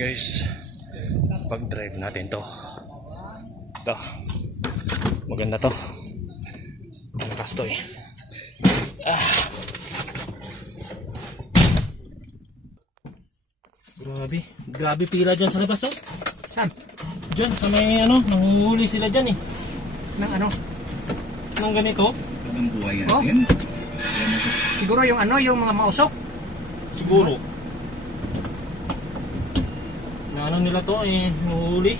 guys, pag drive natin to. Ito, maganda to. Malakas to eh. Grabe pila dyan sa labas oh. Saan? Dyan sa may ano, nanguhuli sila dyan eh. Nang ano? Nang ganito. Ang buhay Oh? natin. Siguro yung ano, yung mga mausok. Siguro. Na ano nila to eh, nanguhuli.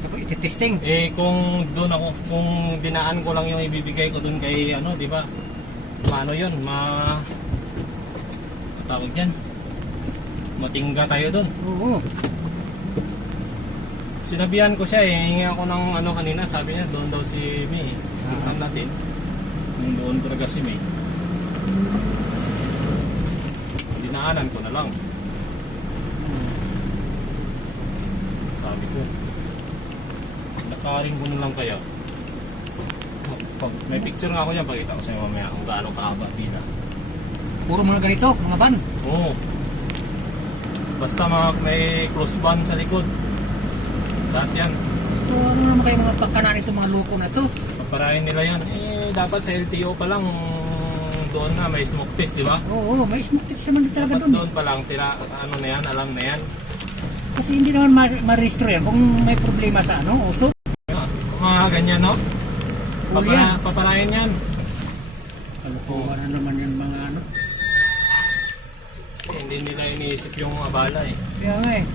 Tapos ititesting. Eh kung doon ako, kung dinaan ko lang yung ibibigay ko doon kay ano, di ba? Maano yun, tawag yan. Matingga tayo doon. Oo. Sinabihan ko siya eh, hingi ako ng ano kanina, sabi niya doon daw si May. Tingnan natin. Kung doon talaga si May. Dinaanan ko na lang. Sabi ko, nakaring ko na lang kaya. May picture nga ako dyan, pakita ko sa inyo mamaya kung gaano kaaba pila. Puro mga ganito, mga van. Oo. Basta may close band sa likod. Lahat yan. Ito, ano naman kayo mga pagkanan ito, mga loko na to. Paparahin nila yan. Eh, dapat sa LTO pa lang doon na may smoke test, di ba? Oo, may smoke test naman talaga Dapat doon. doon pa lang, ano na yan, alam na yan. Kasi hindi naman ma-restore yan kung may problema sa ano, usok. Mga ganyan, no? Huli yan. Paparahin yan. Kalokohan na naman yung mga ano. Hindi nila iniisip yung abala eh. Kaya nga eh.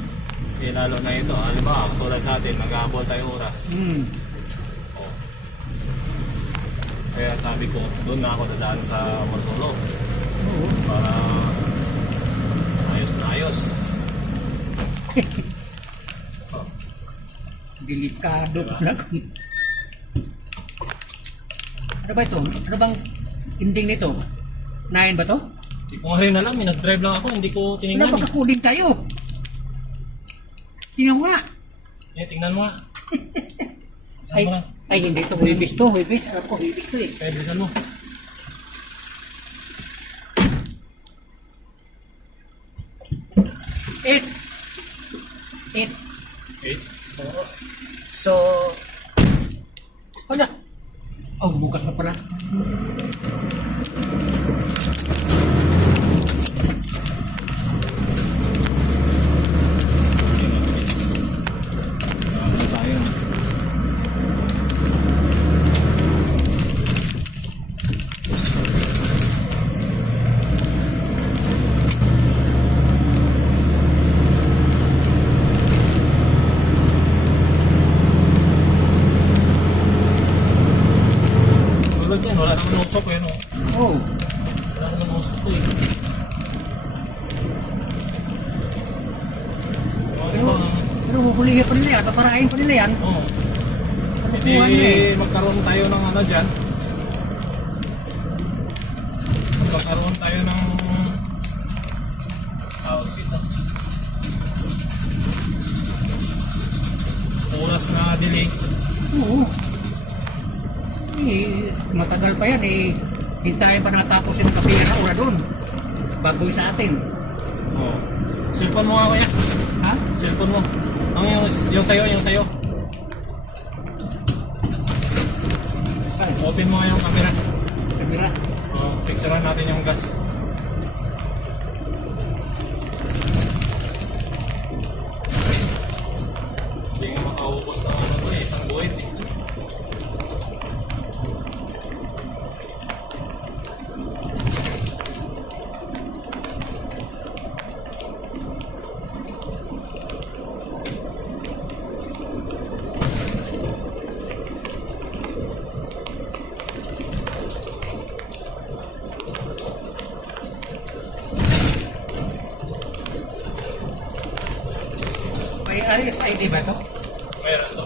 Eh, lalo na ito, alam ba, katulad sa atin, mag-aabol tayo oras. Oh. Kaya sabi ko, doon na ako dadaan sa Marsolo. Oo. Para ayos na ayos. Oh. Delikado pala kung... Ano ba ito? Ano bang ending nito? 9 ba to? Hindi ko nga rin alam, nag-drive lang ako, hindi ko Wala tinignan ba eh. kakudin tayo? Tingnan ko nga. Eh, tingnan mo nga. Saan mo na? Ay hindi ito, huibis to, huibis. Alam ko, huibis to eh. Eh, bilisan mo. Eight. Eh, Oo. So, ano? Oh, bukas na pala. ano tayo? Tulad yan, wala naman usok eh, no? Oh, Wala naman usok to eh. pero huhulihin pa nila yan, paparahin pa nila yan. Oo. Panukuhan nila eh. Hindi magkaroon tayo ng ano dyan. Magkaroon tayo ng tawag dito. Oras na delay. Oo. Eh, matagal pa yan eh. Hintayin pa natapos yung kapira ora doon. Bagoy sa atin. Oo. Cellphone mo nga kuya. Ha? Cellphone mo. Ang yung sayo, yung sayo. Ay, Open mo nga yung camera. kamera. Oo, picturean natin yung gas. Hindi nga makaubos ng ano to eh, isang buhay eh. May RFID ba ito? Meron to.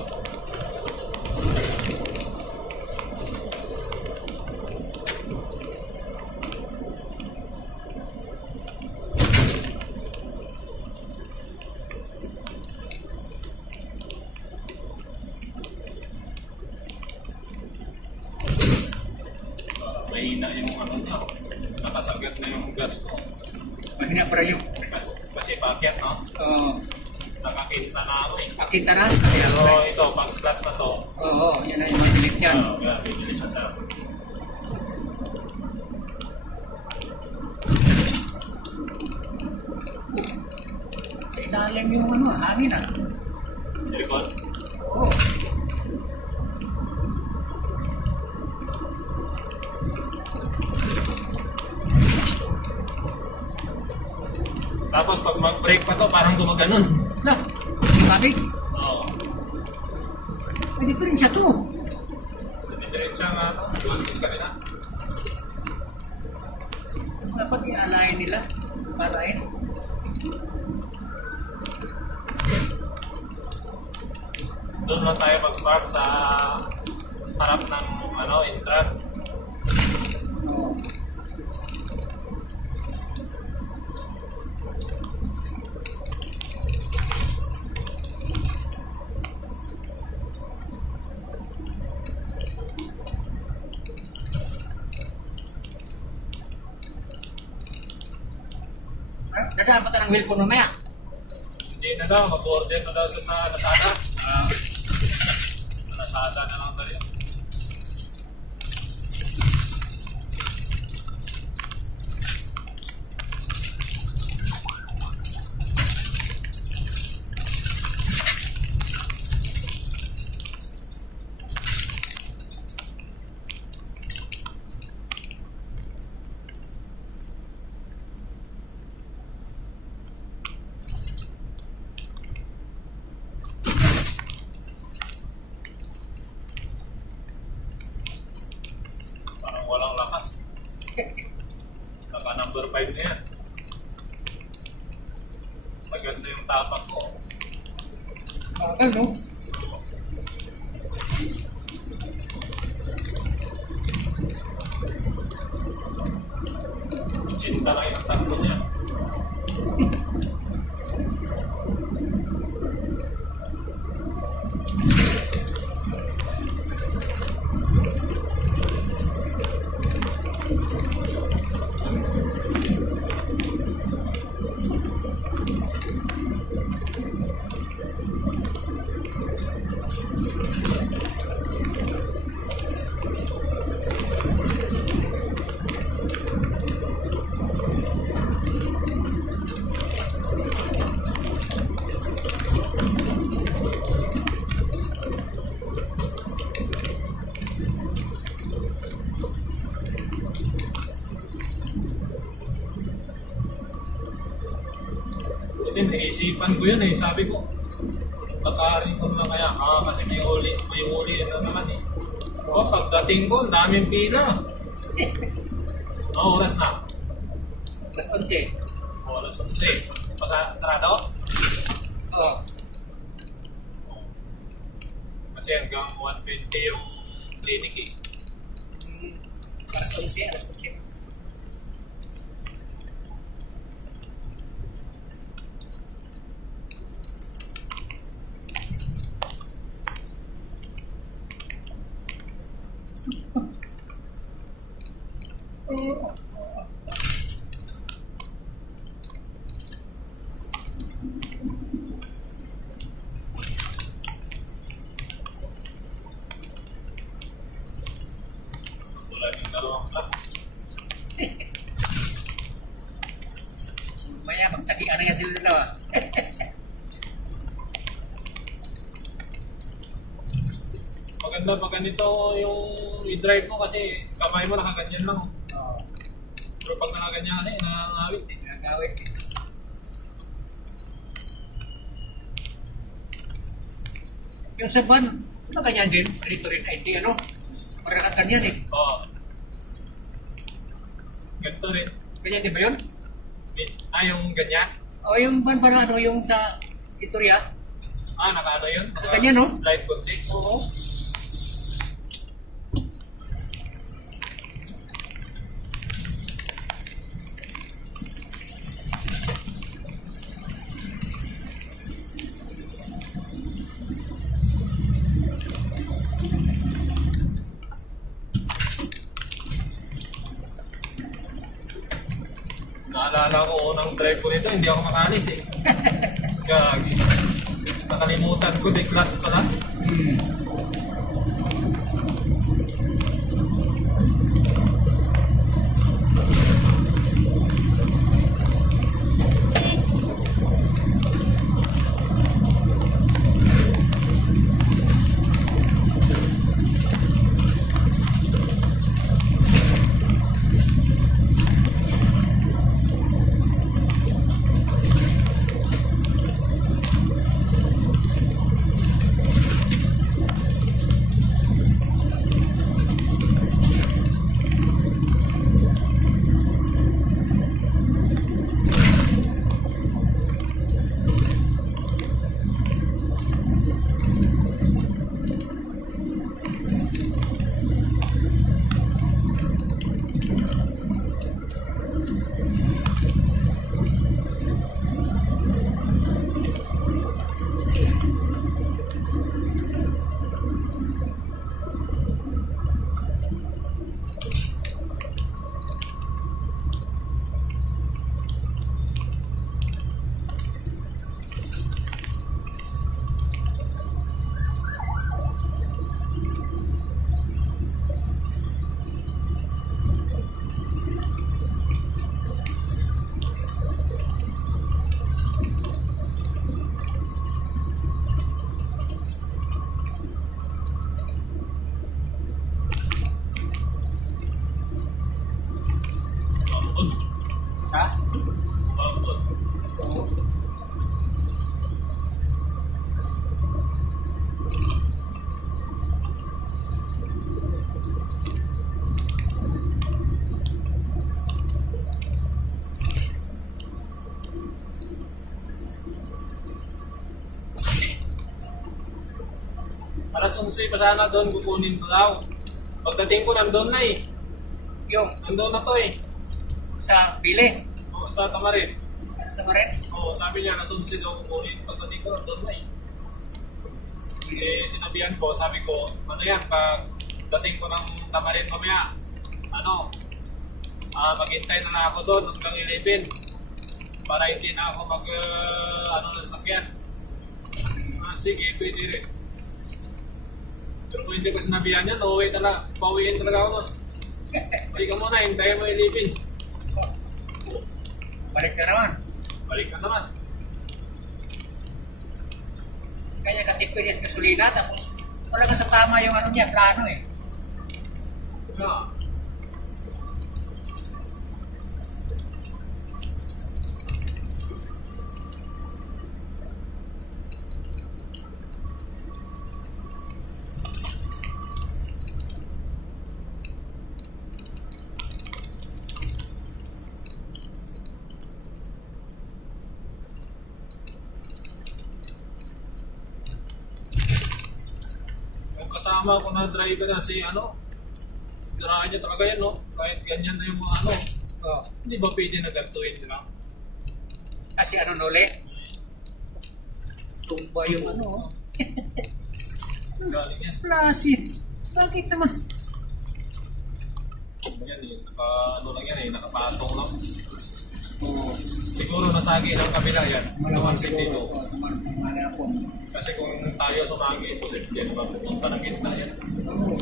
Mahina yung ano niya. Nakasagat na yung gas ko. Mahina pa rin yung... Kasi paket, no? Uh, pakinta na ako eh. Pakinta na. Kaya Pero ito, pag flat na to, Oo, yan na yung mga bilis yan. bibilis siya sa... Sa ilalim yung ano, hangin ah. Aircon. Oo. Tapos pag mag-brake pa to, parang gumaganon. Lah, sabi, Oo. pwede pa rin siya to. Diferensya nga ito. Advantage kanina. Dapat i-align nila. Align. Doon lang tayo mag-park sa harap ng entrance. Dadaan pa tayo ng Wilcon mamaya. Hindi na daw, mag-order na daw sa Lazada. Sa Lazada na lang tayo. Parang walang lakas. Naka number 5 na yan. Sagad na yung tapak ko. Bagal, no? Cinta lang yung takbo niya. Kasi naisipan ko yun eh. Sabi ko, kakarin na kaya. Kasi may huli na naman eh. O, pagdating ko, ang daming pila. Oras na. Plus 11. Oras na kasi. Sarado? Oo. Kasi hanggang 1:20 yung clinic eh. Alas 11, alas 11. Wala yung dalawang clock. Maya, magsagian na yan sila dalawa. Maganda pag ganito yung i-drive mo kasi kamay mo nakaganyan lang. Oo. Pero pag nakaganyan kasi, nangangawit eh. Nagawin. Yung sa van, ano ganyan din? Rito rin ID, ano? Parang ganyan eh. Oo. Ganito rin. Ganyan din ba yun? Yung ganyan? O yung van ba na ano, yung sa Sitoria? Nakaano yun? Ganyan, no? Slide konti. Oo. Naalala ko unang drive ko nito, hindi ako makalis eh. Gagi. Nakalimutan ko, may clutch pala. Hmm. Bambun. Ha? Bambun. Oo. Alas 11 pa sana doon kukunin to daw. Pagdating ko nandun na eh. Yung Nandun na to eh. sa bili. O, sa Tamarin. Tama rin? Oo, sabi niya alas 11 daw kukunin. Pagdating ko nandun na eh. Eh, sinabihan ko, sabi ko, ano yan, pag dating ko ng Tamarin mamaya, ano, maghintay na lang ako doon hanggang 11 para hindi na ako mag, ano, ng sakyan. Sige, pwede rin. Pero kung hindi ko sinabihan yan, uuwi talaga, pauwiin talaga ako. Uwi ka muna, hintayin mo 11. Balik ka naman. Balik ka naman. Kaya katipid yung gasolina, tapos wala ka sa tama yung ano niya, plano eh. Yeah. Yung kasama ko na driver na si ano, garahe niya talaga yan, no? Kahit ganyan na yung mga ano, Oh. hindi ba pwede na gantuin nila? Kasi ano nuli? Tumba yung ano. Galing yan. Klase. Bakit naman? Yan eh, ano lang yan eh, nakapatong lang. Oo. Siguro nasagi ng kabila yan. Malaman Namansin siguro. dito. Malapon. Kasi kung tayo sumagi, posible naman pupunta ng gitna yan. Oo.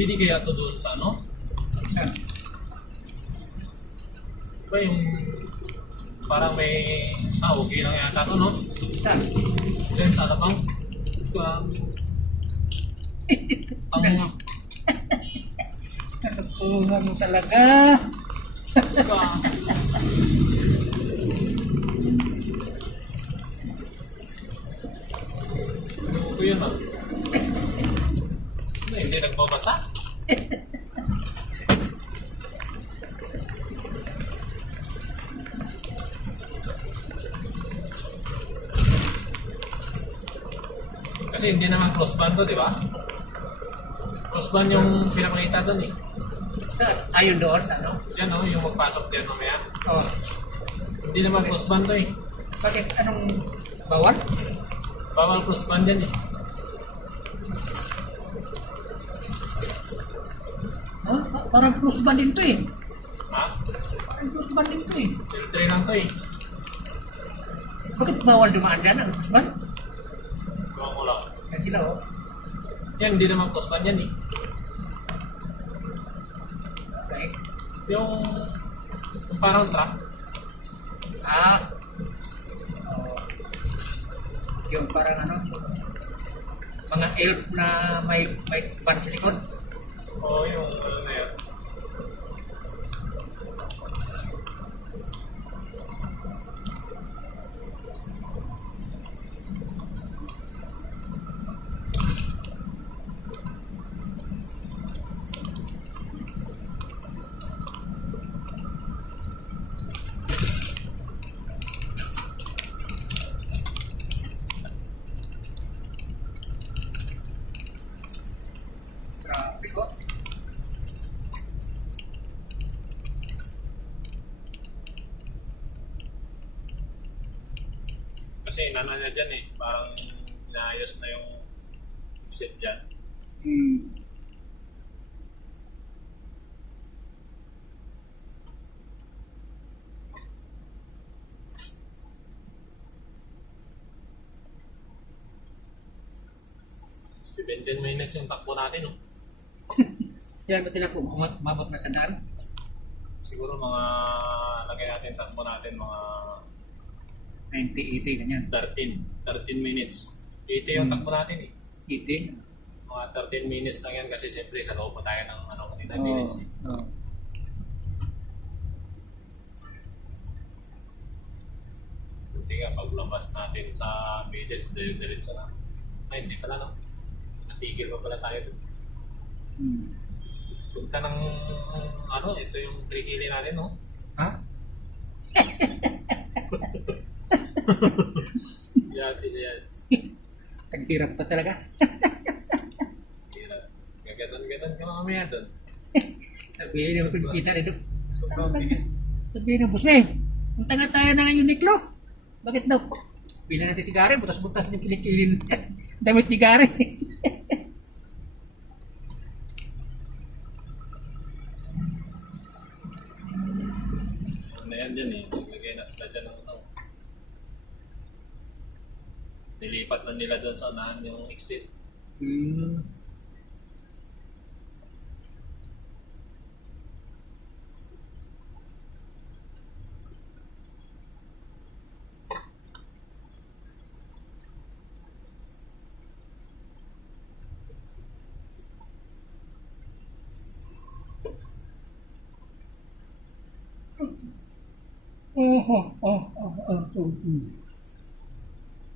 Pwede kaya to doon sa ano? Saan? Diba yung parang may okay lang yata to, no? Saan? Diyan sa Alabang. Ang Nakuha mo talaga. ano ko yun, ah? Ano, hindi nagbabasa? Kasi hindi naman crossband to, di ba? Crossband yung pinapakita doon eh. Saan? Ayun doon sa ano? Diyan, no? Yung magpasok diyan mamaya. Oh. Hindi naman crossband to eh. Bakit? Anong bawal? Bawal crossband yan eh. Huh? Parang close band din to eh. Ha? Parang close band din to eh. Territory lang to eh. Bakit bawal dumaan dyan ang close band? Ewan ko lang. Yan sila oh. Yan, hindi naman crossband yan eh. Okay. Yung parang truck. Ah. Oh. Yung parang ano, mga elf na may ban sa likod. Oo, yung ano na yan. Grabe ko. Kasi inano niya dyan eh. Parang inaayos na yung exit dyan. Hmm. Si 20 minutes yung takbo natin, no? Yan ba tinako? Mabot na sa daan? Siguro mga, lagay natin takbo natin mga 90, 80, ganyan. 13 minutes. 80 yung takbo natin eh. 80. Mga 13 minutes lang yan kasi siyempre sa loob pa tayo ng ano, 9 minutes eh. Oh. Buti nga paglabas natin sa Mides, diretso na. Ay, hindi pala no. Natigil pa pala tayo doon. Hmm. Punta ng, ano, ito yung free natin, no? Ha? Yati na yan. Taghirap pa talaga. Gaganon ka mamaya doon. Sabihin mo kung kita rin. Sobrang tingin. Sabihin ng boss eh, punta nga tayo ng Uniqlo. Bakit daw? Pila natin si Gary, butas-butas yung kilikilin. Damit ni Gary. Ano yan dyan eh. Naglagay na sila dyan ng ano. Nilipat na nila doon sa unahan yung exit. Hmm.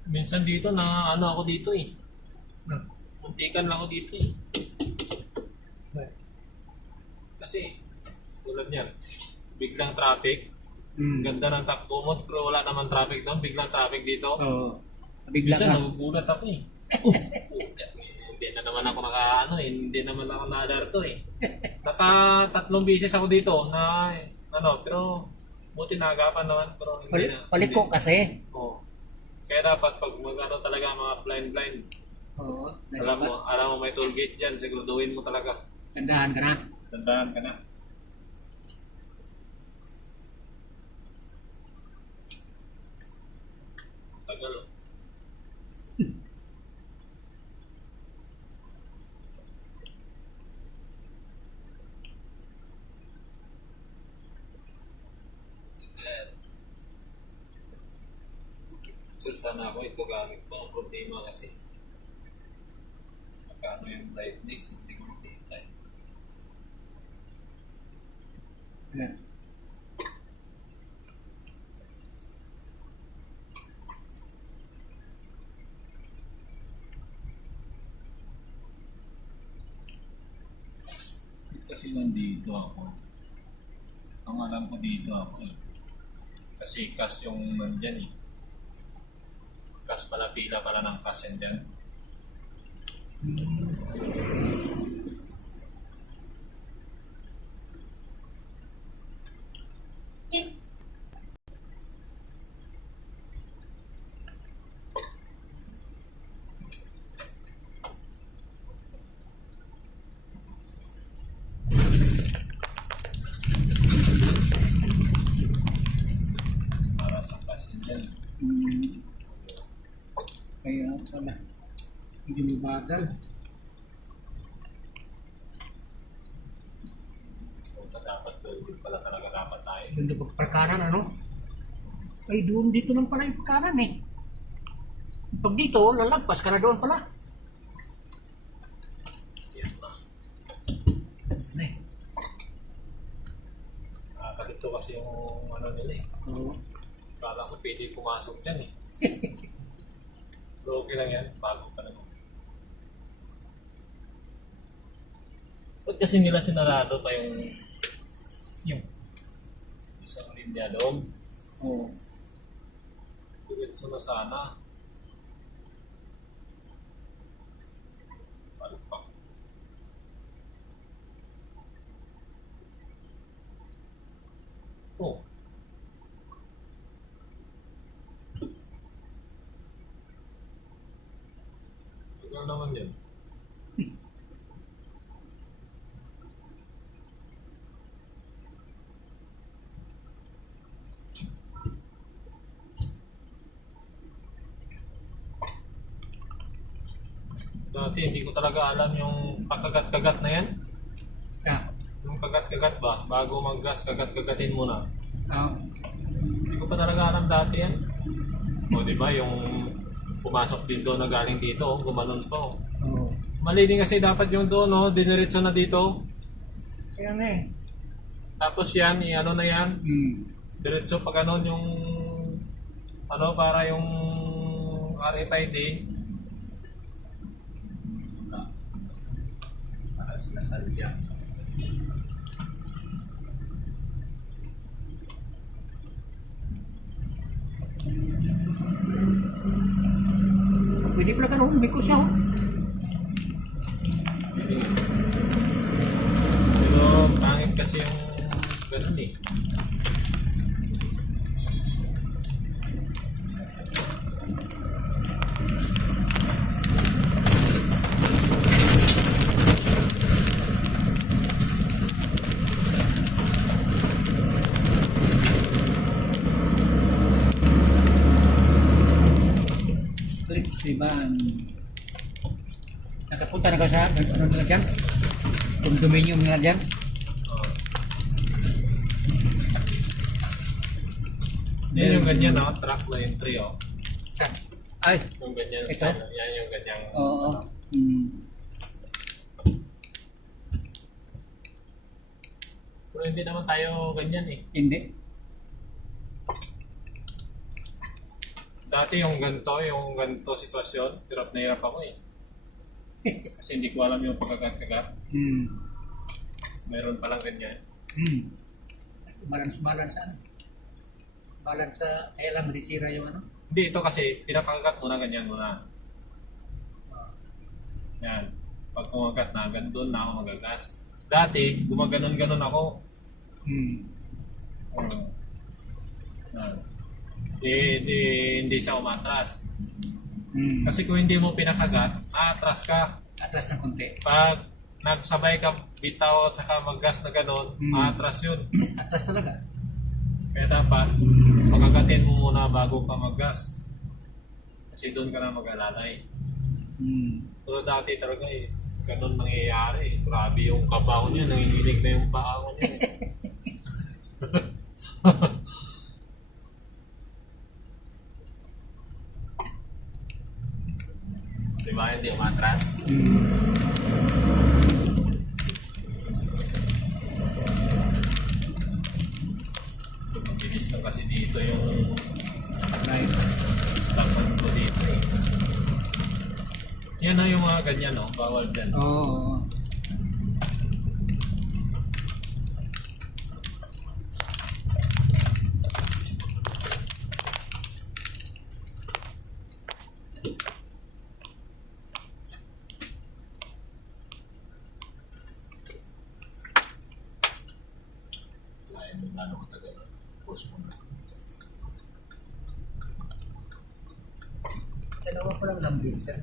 Minsan dito na ano ako dito eh. Hmm. Muntikan lang ako dito eh. Kasi tulad niyan, biglang traffic. Hmm. Ganda ng takbo mo pero wala naman traffic doon. Biglang traffic dito. Oo. Bigla Minsan ka. nagugulat ako eh. Hindi na naman ako hindi naman ako na-alerto eh. Naka 3 beses ako dito na ano, pero buti naagapan naman pero hindi na. Paliko kasi. Oo. Kaya dapat pag magano talaga mga blind, Oo. alam mo may toll gate diyan, siguraduhin mo talaga. Gandahan ka na. Tandaan ka na. Tagal. Oh. Nag-picture sana ako. Ito gamit ko. Ang problema kasi. Magkano yung brightness. Hindi ko makita eh. Ayan. Kasi nandito ako. Ang alam ko dito ako eh. Kasi cash yung nandyan eh. Cash pala, pila pala ng cash yan dyan. Para sa cash yan dyan. Kaya pala. Medyo mabagal. Punta dapat doon pala talaga dapat tayo. Doon na pagparkanan, ano? Ay, doon dito lang pala yung pagkanan eh. Pag dito, lalagpas ka na doon pala. Yan na. Ay, Nakakalito kasi yung ano nila eh. oo. Kala ko pwede pumasok dyan eh. Pero okay lang yan, bago pa naman. Ba't kasi nila sinarado pa yung isang linya doon? Oo. Diretso na sana. Palpak. Oh. Tagal naman yan. Dati hindi ko talaga alam yung pagkagat-kagat na yan. Sa? Yung kagat-kagat ba? Bago mag-gas, kagat-kagatin muna. Oo. Hindi ko pa talaga alam dati yan. O di ba yung pumasok din doon na galing dito, gumanon po. Oo. Mali din kasi dapat yung doon, no? Diniretso na dito. Kaya na eh. Tapos yan, ano na yan, diretso pa ganon yung ano para yung RFID. Para sinasabi yan. Pwede pala ka noon, may siya oh. Pero pangit kasi yung ganun eh. Let's see ba? Nakapunta na ka sa ano nila dyan? Condominium nila dyan? Yan yung ganyan, no? Track na entry, oh. Saan? Ay, Yung ganyan, Ito? style, yan yung ganyang... oo. Pero hindi naman tayo ganyan eh. Hindi. Dati yung ganito sitwasyon, hirap na hirap ako eh. Kasi hindi ko alam yung pagkagat-kagat. Mayroon palang ganyan. Balance ano? Balance sa, kaya lang masisira yung ano? Hindi, ito kasi pinapakagat muna ganyan muna. Yan. Pag kumagat na, doon na ako magagas. Dati, gumaganon-ganon ako. Yan. Hindi siya umatras. Kasi kung hindi mo pinakagat, atras ka. Atlas ng konti. Pag nagsabay ka bitaw at saka maggas na ganon, atras yun. Atlas talaga. Kaya dapat, pagkagatin mo muna bago ka maggas. Kasi doon ka na mag-alalay. Pero dati talaga eh, ganun nangyayari. Grabe yung kabaw niya, nanginginig na yung paa ko niya. ba? Hindi umatras. Mabilis na kasi dito yung Right. stock ko dito eh. Yan na yung mga ganyan, no? Bawal dyan. Oo. Lain mo gano'ng katagal. Post mo na. Dalawa pa lang lambing siya.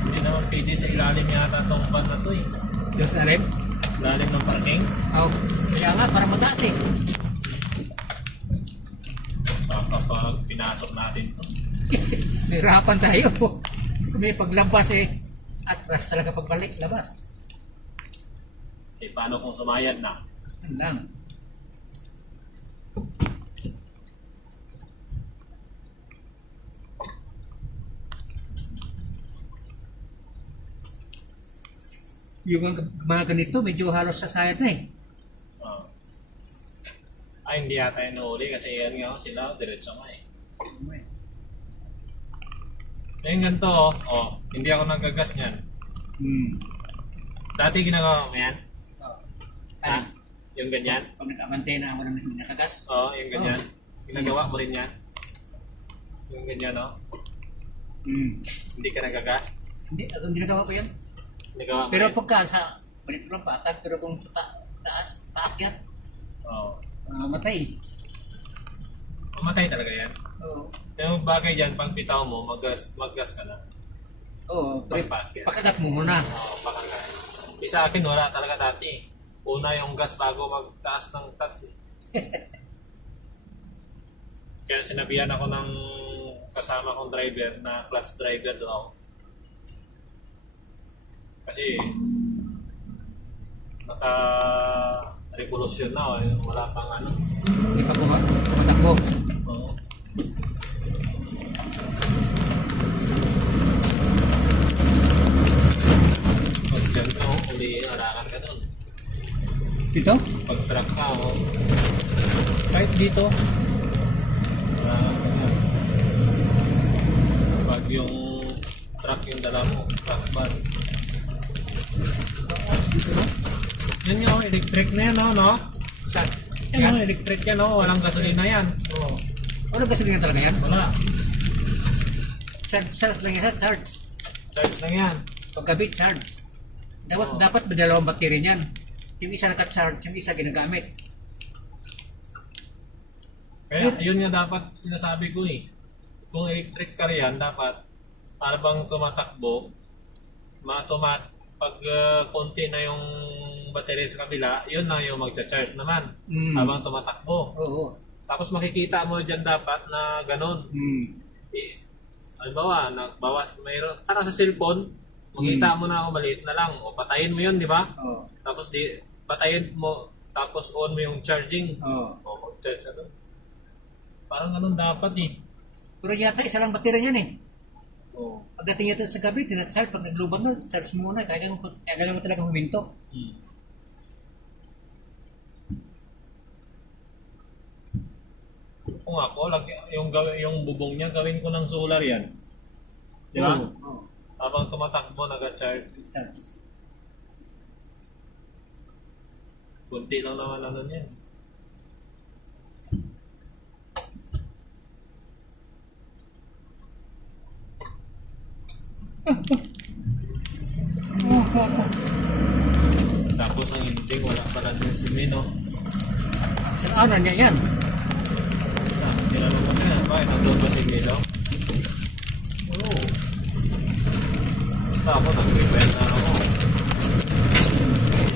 Hindi naman pwede sa ilalim yata itong van na to eh. Diyos na rin. Ilalim ng parking. Oh. Kaya nga, para mataas eh. Baka pag pinasok natin to. Nahirapan tayo. May paglabas eh. Atras talaga pagbalik, labas. Eh paano kung sumayad na? Yan lang. Yung mga ganito, medyo halos sasayad na eh. Oh. Ay, hindi yata yung nahuli kasi yan nga sila, diretso nga eh. Ngayon ganito hindi ako nagagas niyan. Dati ginagawa mo yan? Ah, Yung ganyan? pag nag-amantena ako ng nakagas. Yung ganyan. Ginagawa mo rin yan? Yung ganyan, no? Hindi ka nagagas? Hindi, ang ginagawa ko yan. Nagawa mo Pero rin? pagka sa ganito lang patag, pero kung sa taas, paakyat, Oo. matay. Mamatay talaga yan. Oo. Yung bagay dyan, pag bitaw mo, maggas ka na. Oo, pero Pagpaakyat. pakagat mo muna. Baka nga. Sa akin, wala talaga dati. Una yung gas bago magtaas ng tax. Kaya sinabihan ako ng kasama kong driver na clutch driver doon ako. Kasi naka-revolusyon na, wala pang ano. Hindi pa kumatakbo. Oo. Pag dyan ka, uli, arakan ka doon. Dito? Pag truck ka, kahit dito, pag yung truck yung dala mo, truck van. Dito no? Yan yung electric na yan, no? Saan? Yan yung electric yan, no? Walang gasolina yan. Oo. Ano gasolina talaga yan? Wala. Charge lang yan, charge. Charge lang yan. Paggabi, charge. Oo. Dapat may dalawang battery niyan. Yung isa naka-charge, yung isa ginagamit. Kaya yun nga dapat sinasabi ko eh. Kung electric car yan, dapat para bang tumatakbo, pag konti na yung battery sa kabila, yun na yung magcha-charge naman habang tumatakbo. Oo. Tapos makikita mo dyan dapat na ganun. Halimbawa, mayroon, para sa cellphone, makita mo na ako maliit na lang, o patayin mo yun, di ba? Oo. Tapos patayin mo, tapos on mo yung charging. Oo. O mag-charge na doon. Parang ganun dapat eh. Pero yata isa lang battery niyan eh. Oo. Pagdating yata sa gabi, tinat-charge. Pag nagluban na, charge muna. Kaya mo talaga huminto. Kung ako, yung bubong niya, gawin ko ng solar yan. Di ba? Oo. Habang tumatakbo, nag-charge. Charge. Kunti lang naman ano yan. Tapos ang ending, wala pala din si Mino. Sa ano niya yan? Tinanong ko siya, bakit nandun ba si Mino? Oo. Basta ako, nag-prepare na ako.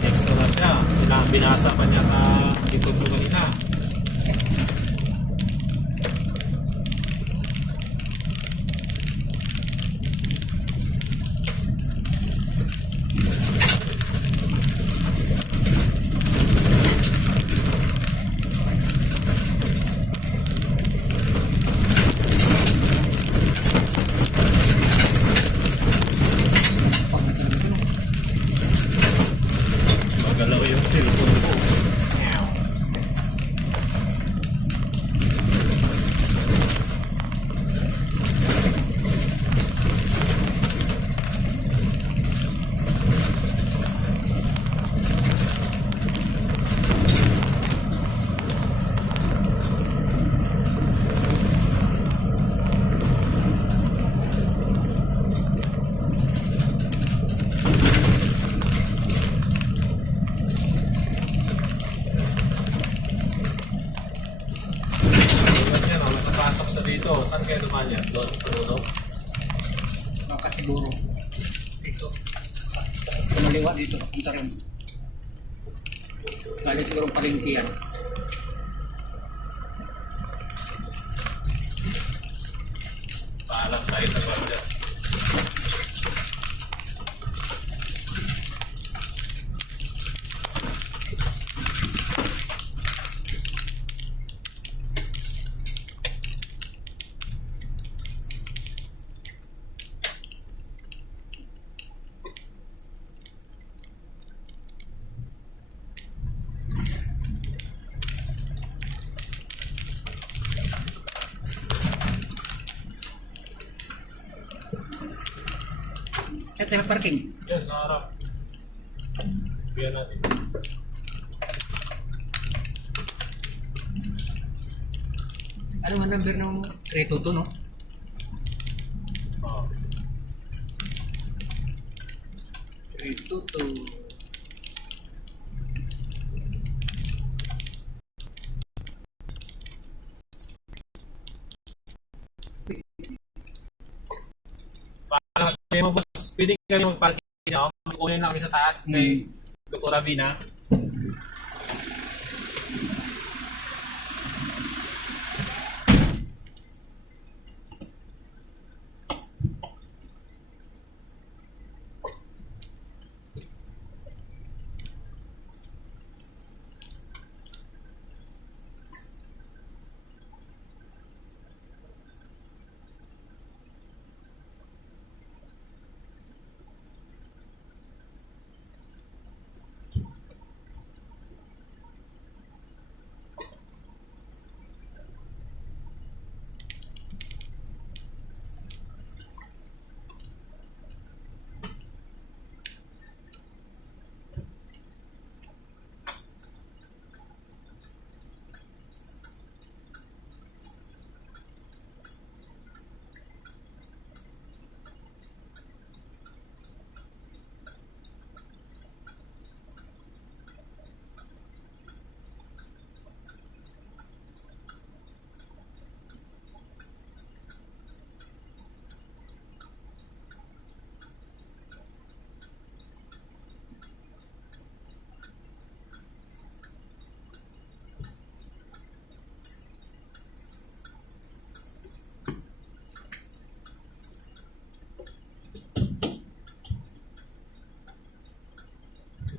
Next na siya. Binasa pa niya sa likod ko kanina. Cellphone ko. Meow. Tulad yan, nakapasok sa dito. Saan kayo lumalya? Doon sa dulo? Baka siguro. Dito. Kumaliwa dito. Punta rin. Galing siguro palengke yan. Paalam tayo sa lugar. Sa tayo parking. Yan, sa harap. Sabihan natin. Ano ang number ng kreto to, no? Oh. Kreto to. Paano sabi mo, boss, pwede kami mag-parking nyo? Mag-unin na kami sa taas kay Dr. Ravina.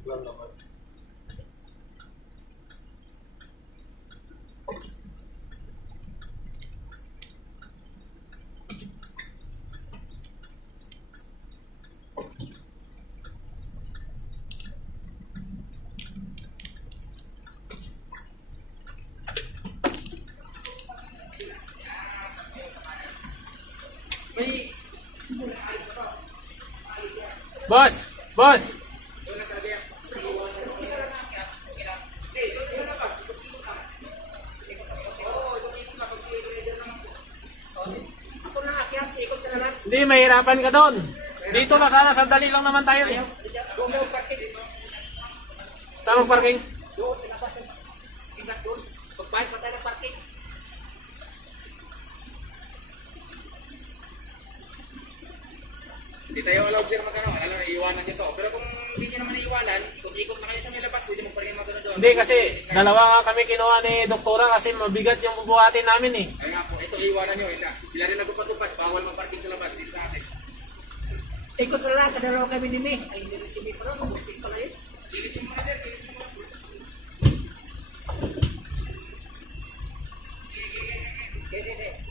Lang naman. Boss! Boss! Hindi, mahirapan ka doon. Dito na sana, sandali lang naman tayo. Eh. Saan mag-parking? Doon, sa labas. Ingat doon. Pagbayad pa tayo ng parking. Hindi tayo allowed sir magano, alam na iiwanan nyo to. Pero kung hindi nyo naman iiwanan, ikot-ikot na kayo sa may labas, pwede magparingin magano doon. Hindi, kasi dalawa nga kami kinuha ni Doktora kasi mabigat yung bubuhatin namin eh. Ay nga po, ito iiwanan nyo. Sila rin nagpapatupad, bawal magparking sa labas dito sa atin. Ikot na lang, kadalaw kami ni May. Ay, hindi rin si May pa rin. Magpapit pala yun. Dilitin mo na sir, dilitin mo na. Hindi.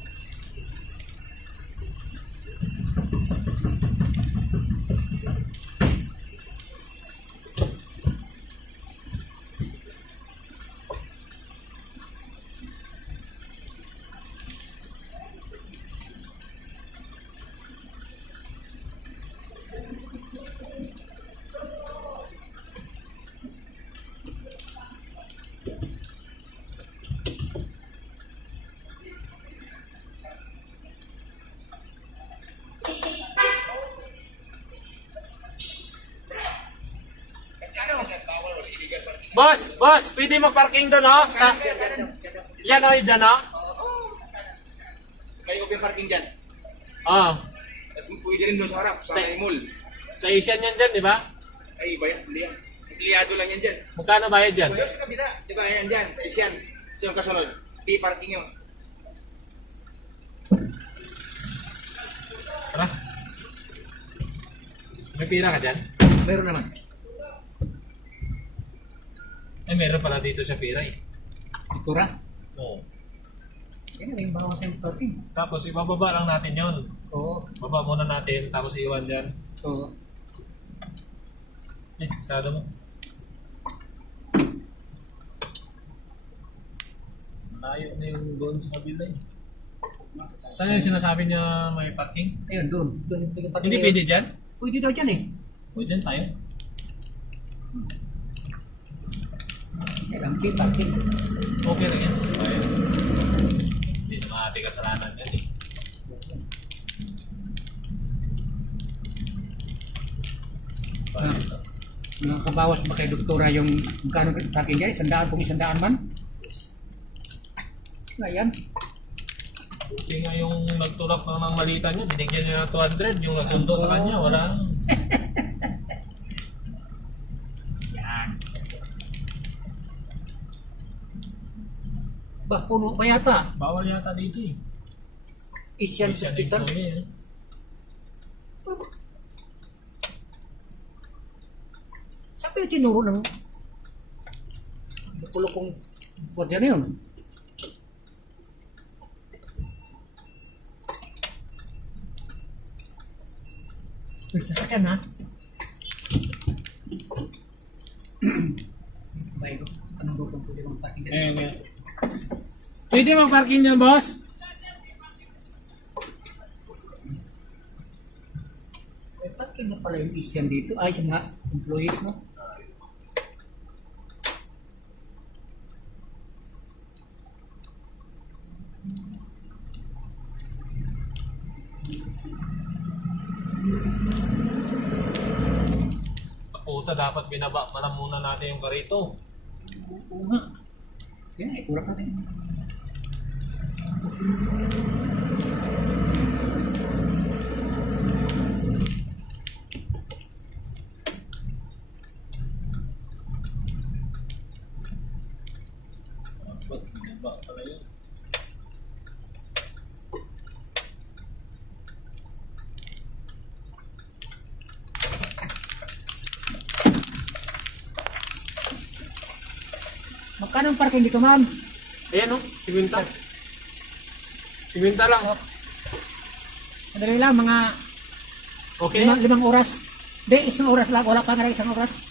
Boss, pwede mag-parking doon, oh. Sa... Yan, oh, dyan, oh. May open parking dyan. Oh. Tapos pwede rin doon sa harap, sa may mall. Sa Asian yan dyan, di ba? Ay, iba yan, huli yan. Empleyado lang yan dyan. Magkano bayad dyan? Wala sa kabila. Di ba, yan dyan, sa Asian. Sa yung kasunod, di parking yun. Tara. May pira ka dyan? Meron naman. Ay, meron pala dito sa pira eh. Itura. Oo. Yan na yung bawas yung parking. Tapos ibababa lang natin yon. Oo. Baba muna natin, tapos iwan dyan. Oo. Sado mo. Malayo na yung doon sa kabila eh. Saan yung sinasabi niya may parking? Ayun, doon. Doon yung parking. Hindi pwede dyan? Pwede daw dyan eh. O dyan tayo. Parking, parking. Okay lang yan. Ayun. Hindi naman ating kasalanan yan eh. Nakakabawas ba kay doktora yung magkano parking guys? 100 kung 100 man? Ayan. Buti nga yung nagtulak ng malita niya, binigyan niya ng 200. Yung nagsundo sa kanya, wala. Yan. Ba, puno pa yata. Bawal yata dito eh. Asian Asian Hospital. employee, eh. Sabi yung tinuro ng lukulukong kwardiya na yun. May sasakyan ha? Baik ko. Anong rupong pwede mong parking? Pwede mag-parking niyan, boss? May parking na pala yung Asian dito. Ay, sa mga employees mo. Puta, dapat binaba pa lang muna natin yung karito. Oo nga. Yan, ikurak natin. Dapat binaba pala yun. Magkano ang parking dito, ma'am? Ayan o, siminta. Siminta lang. Madali lang, mga Okay? limang oras. Hindi, isang oras lang. Wala pa nga isang oras.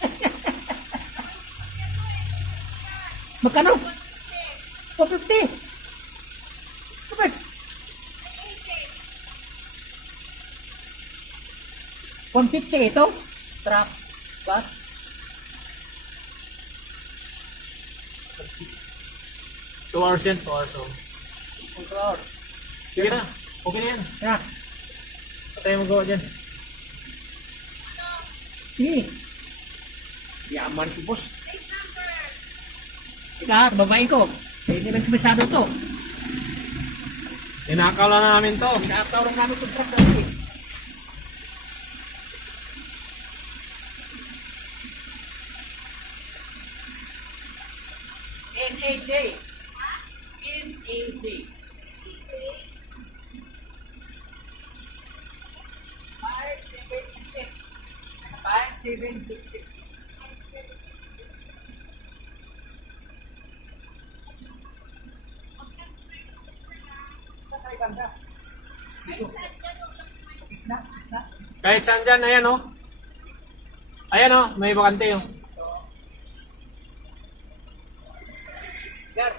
Magkano? 450. Kapag? 150 ito? Truck, bus. 2 hours yan, 2 hours o. Control. Sige na, okay na yan. Yeah. Ano tayo magawa dyan? Sige. Yaman si boss. Ika, babae ko. Hindi lang kumisado to. Inakaw lang namin to. Nakakaw lang namin itong truck natin. NAJ. NAJ. 5766. Sakay ganda. Dito. Na. Kahit saan dyan, ayan o. Ayan o, may bakante o. Gar.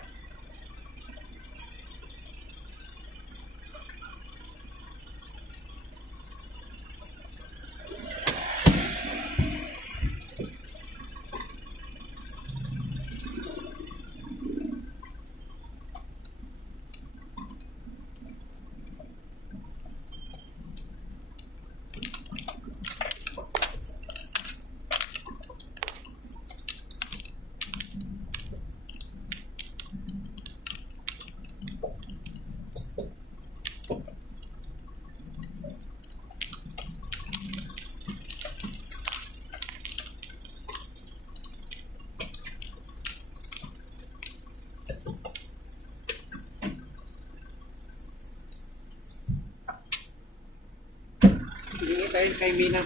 tayo kay Mina.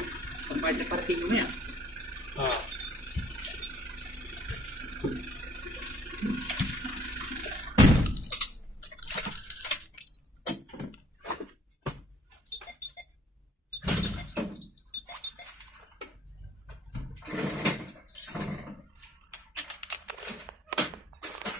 Pampay sa parking mo yan. Ah.